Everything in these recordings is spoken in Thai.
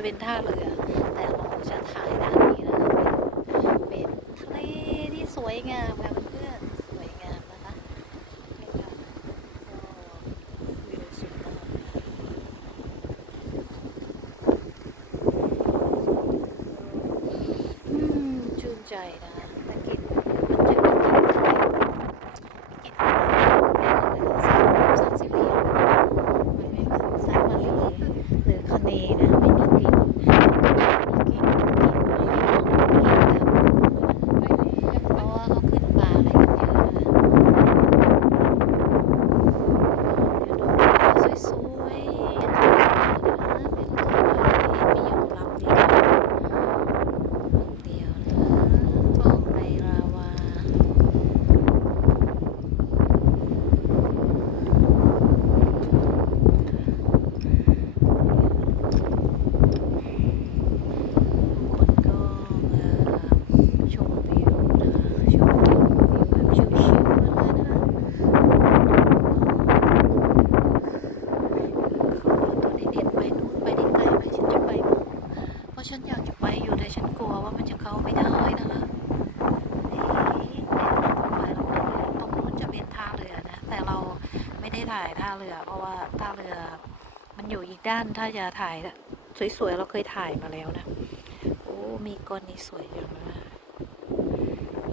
จะเป็นท่าเรือ แต่เราจะถ่ายด้านนี้นะคะเป็นทะเลที่สวยงามค่ะเพื่อนๆสวยงามนะคะนี่ค่ะก็วิวสุดยอดอืมชื่นใจนะแต่กลินมันจะมีกลิ่นคล้ายกลิ่นสามสิบเพียงมันไม่เหมือนสายมะลิหรือคะเนนะไม่มีกลิ่นมีกลิ่นกลิ่นกลิ่นกลิ่นแบบเพราะว่าเขาขึ้นปลาอะไรกันเยอะนะเดี๋ยวดูสวยๆนะเป็นเรือมีอยู่ลำเดียวลำเดียวนะท่องในลาวา คนก็มาชมวิวนะคะชมวิวแบบชิวๆกันเลยนะคะเขาเอาตัวเด็ดๆไปนู่นไปได้ไกลไหมฉันจะไปมั้งเพราะฉันอยากจะไปอยู่แต่ฉันกลัวว่ามันจะเข้าไม่ได้นะคะเอ๊ะไปตรงนู้นตรงนู้นจะเป็นท่าเรือนะ แต่เราไม่ได้ ถ่ายท่าเรือ เพราะว่าท่าเรือ มันอยู่อีกด้านถ้าจะถ่ายสวยๆเราเคยถ่ายมาแล้วนะโอ้มีก้อนนี้สวยจังนะ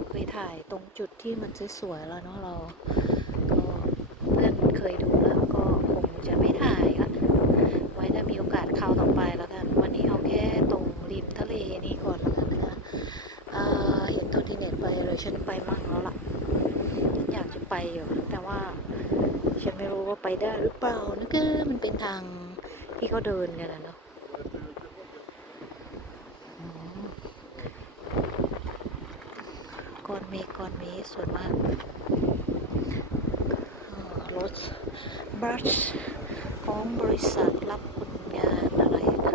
เคยถ่ายตรงจุดที่มันสวยๆแล้วเนาะเรา ก็เพื่อนเคยดูแล้วก็คงจะไม่ถ่ายละไว้ถ้ามีโอกาสคราวต่อไปแล้วกัน วันนี้เอาแค่ตรงริมทะเลนี้ก่อนแล้วกันนะคะเห็นตัวที่เน็ตไปเลยฉันไปมั่งแล้วล่ะฉันอยากจะไปอยู่แต่ว่า ฉันไม่รู้ว่าไปได้หรือเปล่านะก็มันเป็นทางที่เขาเดินกันนะเนาะก้อนเมฆก้อนเมฆสวยมากรถบัสของบริษัทรับคนงานอะไรนะ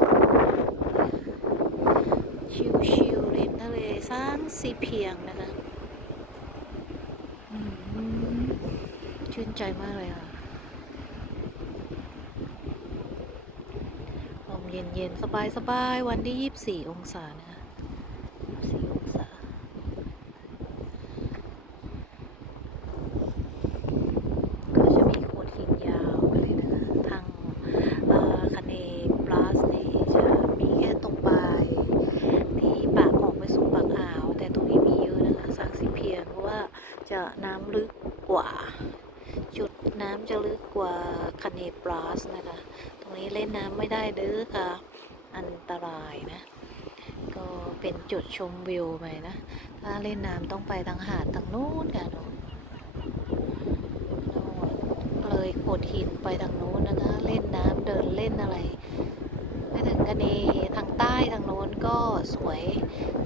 ชิวๆริมทะเลสร้างสีเพียงนะคะอืม ชื่นใจมากเลยค่ะลมเย็นๆ สบายๆ วันที่ 24 องศานะคะ24องศา ก็จะมีโขดหินยาวไปเลยนะคะทางเอ่อคาเนปลาสนี่จะมีแค่ตรงปลายที่ปากออกไปสู่ปากอ่าว แต่ตรงนี้มีเยอะนะคะสร้างสีเพียงเพราะว่าจะน้ำลึกกว่า จุดน้ำ จะลึกกว่าคาเนปลาสนะคะ ตรงนี้เล่นน้ำไม่ได้เด้อค่ะ อันตรายนะ ก็เป็นจุดชมวิวไปนะ ถ้าเล่นน้ำต้องไปทางหาดทางนู้นค่ะนู้นเลยโขดหินไปทางนู้นนะคะ เล่นน้ำเดินเล่นอะไรไปถึงกันเนทางใต้ทางโน้นก็สวย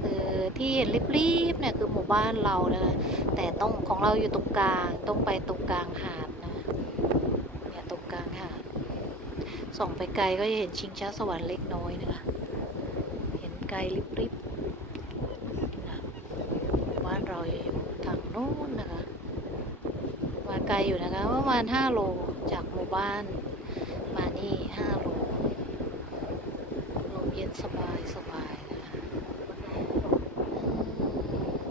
คือที่เห็นรีบๆเนี่ยคือหมู่บ้านเรานะแต่ต้องของเราอยู่ตรงกลางต้องไปตรงกลางหาดนะเนี่ยตรงกลางหาด ส่องไปไกลก็จะเห็นชิงช้าสวรรค์เล็กน้อยนะคะ เห็นไกลริบๆนะบ้านเราอยู่ทางโน้นนะคะ มาไกลอยู่นะคะประมาณ5โลจากหมู่บ้านมานี่5โลลมเย็นสบายสบายนะคะอืม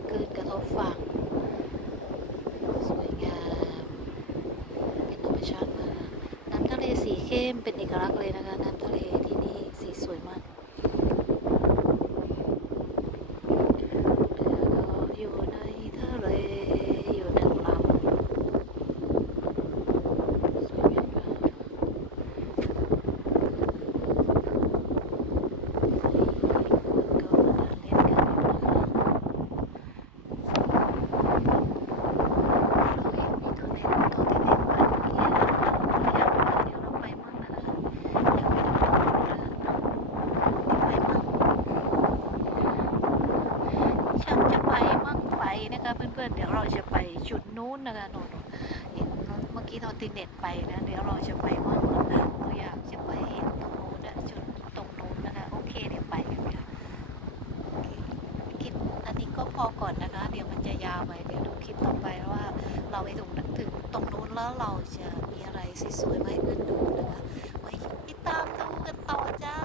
คลื่นกระทบฝั่ง สวยงาม เป็นธรรมชาติมากนะน้ำทะเลสี เป็นเอกลักษณ์เลยนะคะน้น นะคะเพื่อนๆเดี๋ยวเราจะไปจุดนู้นนะคะโน่นเห็นเมื่อกี้เราติเน็ตไปนะเดี๋ยวเราจะไปว่าเราอยากจะไปเห็นตรงนู้นนะจุดตรงนู้นนะคะโอเคเดี๋ยวไปค่ะคิดอันนี้ก็พอก่อนนะคะ เดี๋ยวมันจะยาวไปเดี๋ยวดูคลิปต่อไปว่าเราไปถึงถึงตรงนู้นแล้วเราจะมีอะไรสวยๆมาให้เพื่อนดูนะคะไว้ติดตามดูกันต่อจ้า